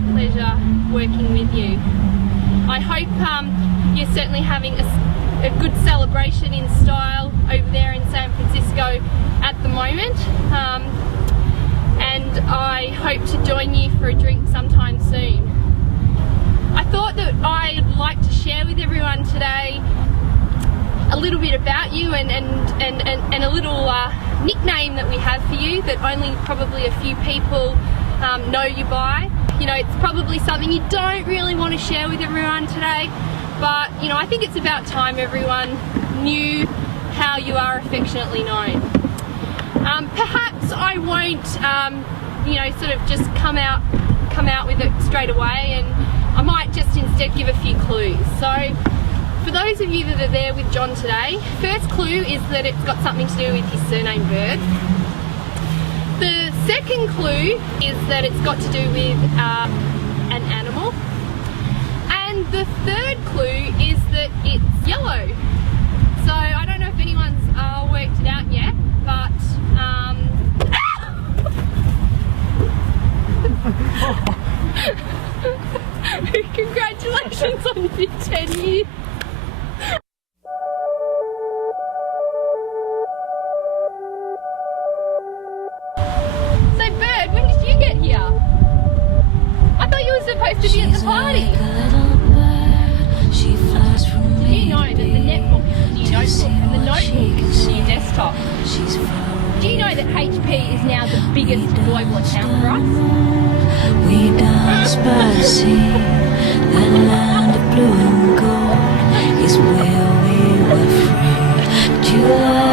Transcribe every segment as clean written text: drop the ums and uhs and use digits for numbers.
absolute pleasure working with you. I hope you're certainly having a good celebration in style over there in San Francisco at the moment, and I hope to join you for a drink sometime soon. I thought that I'd like to share with everyone today a little bit about you and a little nickname that we have for you that only probably a few people know you by. You know, it's probably something you don't really want to share with everyone today, but you know, I think it's about time everyone knew how you are affectionately known. Perhaps I won't, you know, sort of just come out with it straight away, and I might just instead give a few clues. So, for those of you that are there with John today, first clue is that it's got something to do with his surname Bird. The second clue is that it's got to do with an animal. And the third clue is that it's yellow. So I don't know if anyone's worked it out yet, but congratulations on your 10 years. Supposed to be at the party. Did you know that the netbook is your notebook and the notebook is your desktop? Do you know that HP is now the biggest global account for us? We dance by the sea, the land of blue and gold is where we were free. July.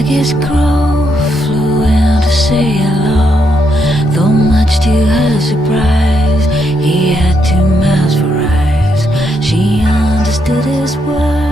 His crow flew out to say hello, though much to her surprise, he had 2 mouths for eyes. She understood his words.